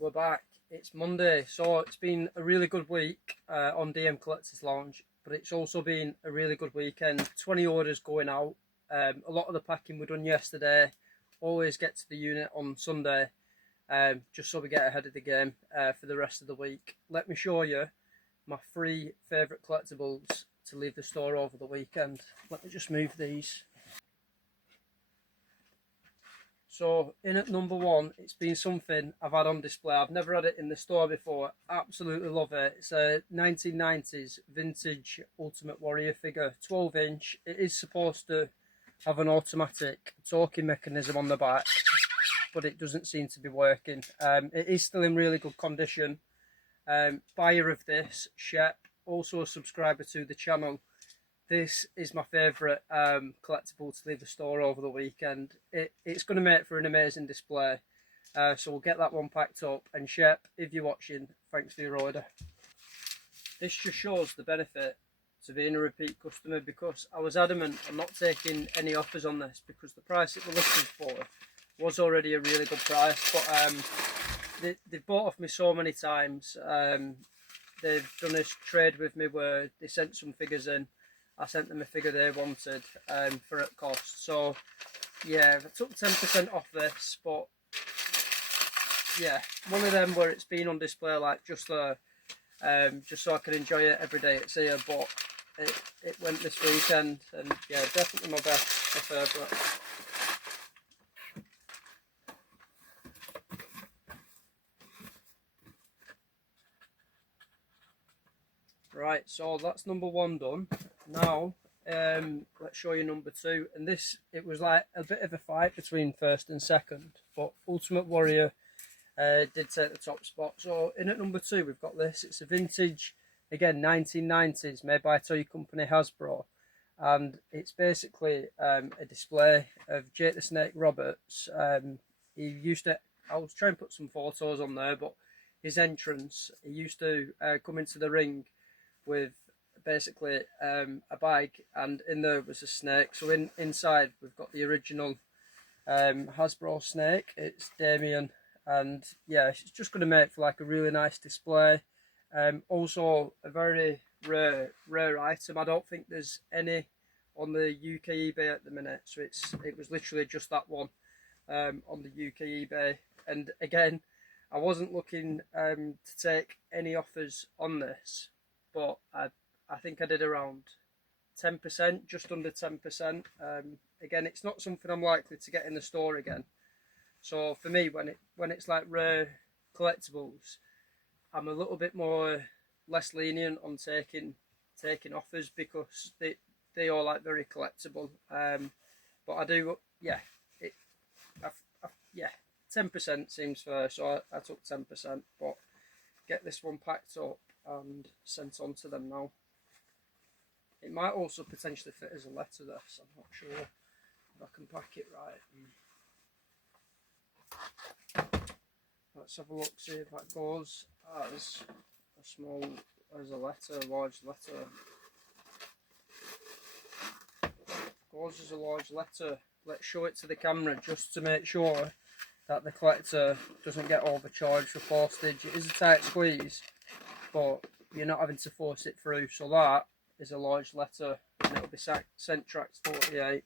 we're back. It's Monday, so it's been a really good week on DM Collectors Lounge, but it's also been a really good weekend. 20 orders going out. A lot of the packing we done yesterday. Always get to the unit on Sunday, just so we get ahead of the game for the rest of the week. Let me show you my 3 favourite collectibles to leave the store over the weekend. Let me just move these. So in at number 1, it's been something I've had on display. I've never had it in the store before. Absolutely love it. It's a 1990s vintage Ultimate Warrior figure, 12 inch. It is supposed to have an automatic torquing mechanism on the back, but it doesn't seem to be working. It is still in really good condition. Buyer of this, Shep, also a subscriber to the channel. This is my favourite collectible to leave the store over the weekend. It's going to make for an amazing display. So we'll get that one packed up. And Shep, if you're watching, thanks for your order. This just shows the benefit to being a repeat customer, because I was adamant on not taking any offers on this because the price it was listed for was already a really good price. But they've bought off me so many times. They've done this trade with me where they sent some figures in. I sent them a figure they wanted for at cost. So yeah, I took 10% off this, but yeah, one of them where it's been on display like just there, just so I can enjoy it every day it's here. But it went this weekend, and yeah, definitely my best, my favourite. Right, so that's number 1 done. Now, let's show you number 2. And this, it was like a bit of a fight between first and second, but Ultimate Warrior did take the top spot. So in at number 2, we've got this. It's a vintage, again, 1990s, made by a toy company Hasbro. And it's basically a display of Jake the Snake Roberts. He used to, I was trying to put some photos on there, but his entrance, he used to come into the ring with basically a bag, and in there was a snake. So inside we've got the original Hasbro snake. It's Damien, and yeah, it's just going to make for like a really nice display. Also a very rare item. I don't think there's any on the UK eBay at the minute, so it was literally just that one on the UK eBay. And again, I wasn't looking to take any offers on this, but I think I did around 10%, just under 10%. Again, it's not something I'm likely to get in the store again. So for me, when it's like rare collectibles, I'm a little bit less lenient on taking offers, because they are like very collectible. But I do, yeah, 10% seems fair. So I took 10%, but get this one packed up and sent on to them now. It might also potentially fit as a letter, this. I'm not sure if I can pack it right. Let's have a look, see if that goes as a large letter. Goes as a large letter. Let's show it to the camera just to make sure that the collector doesn't get overcharged for postage. It is a tight squeeze, but you're not having to force it through. So that is a large letter, and it'll be sent tracked 48.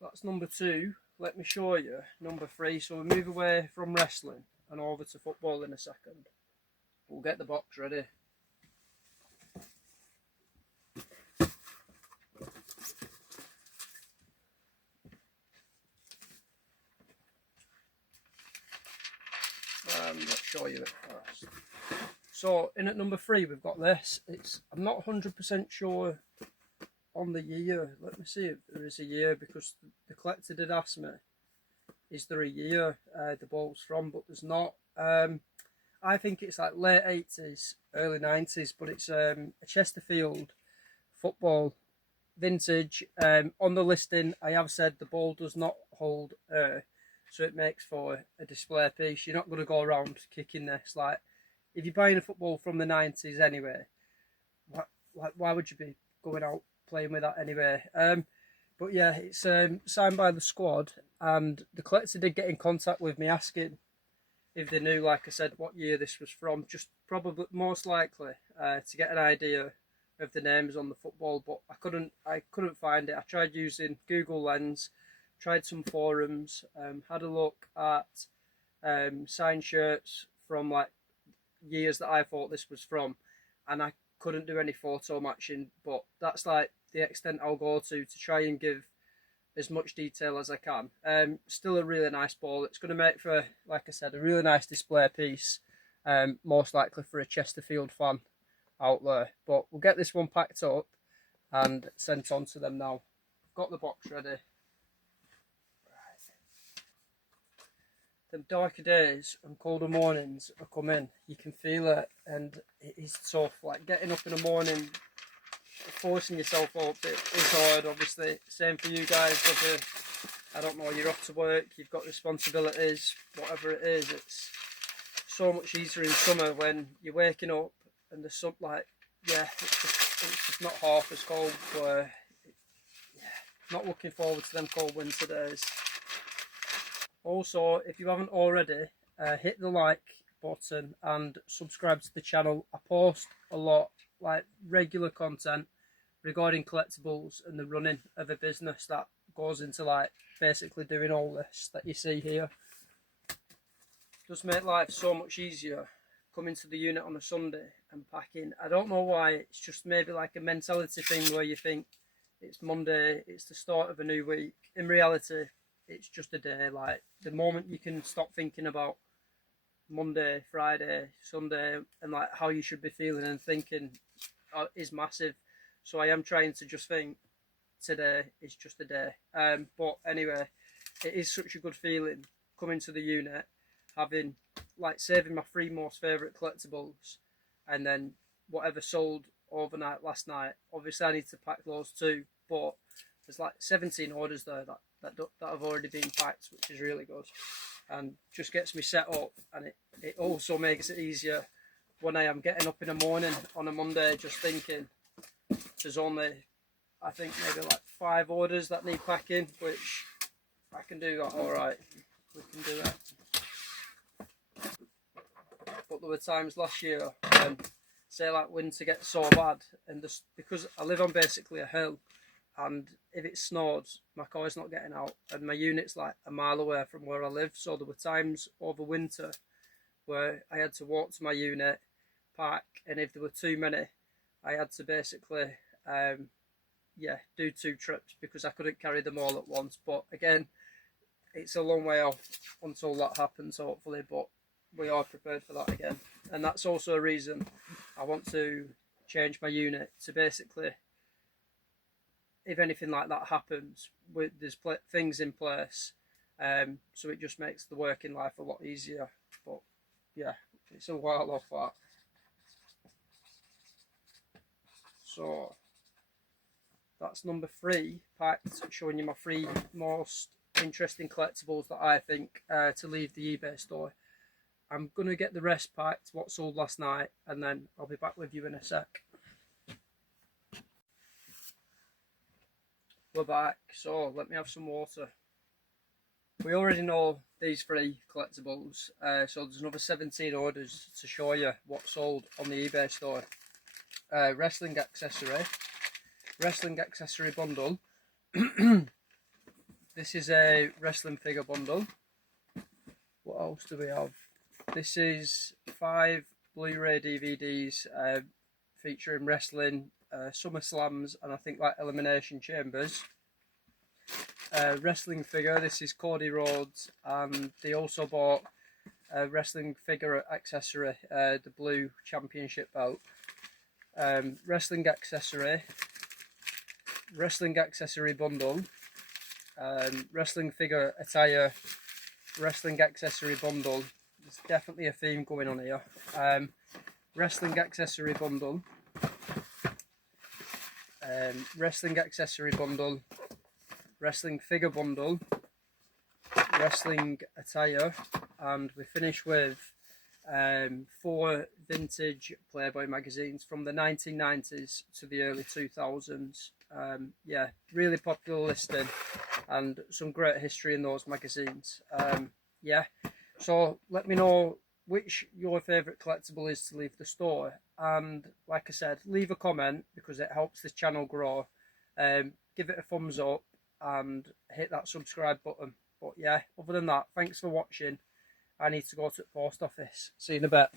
That's number 2. Let me show you number 3. So we move away from wrestling and over to football in a second. We'll get the box ready. Let's show you it first. So in at number 3, we've got this. I'm not 100% sure on the year. Let me see if there is a year, because the collector did ask me, is there a year the ball's from, but there's not. I think it's like late 80s, early 90s, but it's a Chesterfield football vintage. On the listing, I have said the ball does not hold air, so it makes for a display piece. You're not going to go around kicking this. Like, if you're buying a football from the 90s anyway, why would you be going out playing with that anyway? But yeah, it's signed by the squad, and the collector did get in contact with me asking if they knew, like I said, what year this was from, just probably most likely to get an idea of the names on the football. But I couldn't find it. I tried using Google Lens, tried some forums, had a look at signed shirts from like years that I thought this was from, and I couldn't do any photo matching. But that's like the extent I'll go to try and give as much detail as I can. Still a really nice ball. It's going to make for, like I said, a really nice display piece, most likely for a Chesterfield fan out there. But we'll get this one packed up and sent on to them now. Got the box ready. The darker days and colder mornings are coming. You can feel it, and it is tough. Like getting up in the morning, forcing yourself up, it is hard. Obviously, same for you guys. Whether, I don't know, you're off to work, you've got responsibilities, whatever it is. It's so much easier in summer when you're waking up and the sun, like, yeah, it's just not half as cold. Where, yeah, not looking forward to them cold winter days. Also, if you haven't already, hit the like button and subscribe to the channel. I post a lot, like regular content regarding collectibles and the running of a business that goes into like basically doing all this that you see here. Does make life so much easier coming to the unit on a Sunday and packing. I don't know why, it's just maybe like a mentality thing where you think it's Monday, it's the start of a new week. In reality, it's just a day. Like the moment you can stop thinking about Monday, Friday, Sunday, and like how you should be feeling and thinking is massive. So I am trying to just think today is just a day. But anyway, it is such a good feeling coming to the unit, having like saving my 3 most favourite collectibles, and then whatever sold overnight last night. Obviously I need to pack those too, but there's like 17 orders there that have already been packed, which is really good, and just gets me set up. And it also makes it easier when I am getting up in the morning on a Monday, just thinking there's only, I think, maybe like 5 orders that need packing, which I can do that all right. We can do that. But there were times last year when, say, like winter gets so bad, and just because I live on basically a hill, and if it snowed, my car's not getting out, and my unit's like a mile away from where I live. So there were times over winter where I had to walk to my unit, pack, and if there were too many, I had to basically, do 2 trips because I couldn't carry them all at once. But again, it's a long way off until that happens, hopefully, but we are prepared for that again. And that's also a reason I want to change my unit to basically, if anything like that happens, there's things in place, so it just makes the working life a lot easier. But yeah, it's a while off that. So that's number 3 packed, showing you my 3 most interesting collectibles that I think to leave the eBay store. I'm going to get the rest packed, what sold last night, and then I'll be back with you in a sec. We're back, so let me have some water. We already know these 3 collectibles, so there's another 17 orders to show you what sold on the eBay store. Wrestling accessory bundle. This is a wrestling figure bundle. What else do we have? This is 5 Blu-ray DVDs featuring wrestling, SummerSlams, and I think like Elimination Chambers. Wrestling figure, this is Cody Rhodes, and they also bought a wrestling figure accessory, the blue championship belt. Wrestling accessory bundle, wrestling figure attire, wrestling accessory bundle. There's definitely a theme going on here. Wrestling accessory bundle, wrestling accessory bundle, wrestling figure bundle, wrestling attire, and we finish with 4 vintage Playboy magazines from the 1990s to the early 2000s. Yeah, really popular listing and some great history in those magazines. Yeah, So let me know which your favourite collectible is to leave the store, and like I said, leave a comment because it helps this channel grow. Give it a thumbs up and hit that subscribe button. But yeah, other than that, thanks for watching. I need to go to the post office. See you in a bit.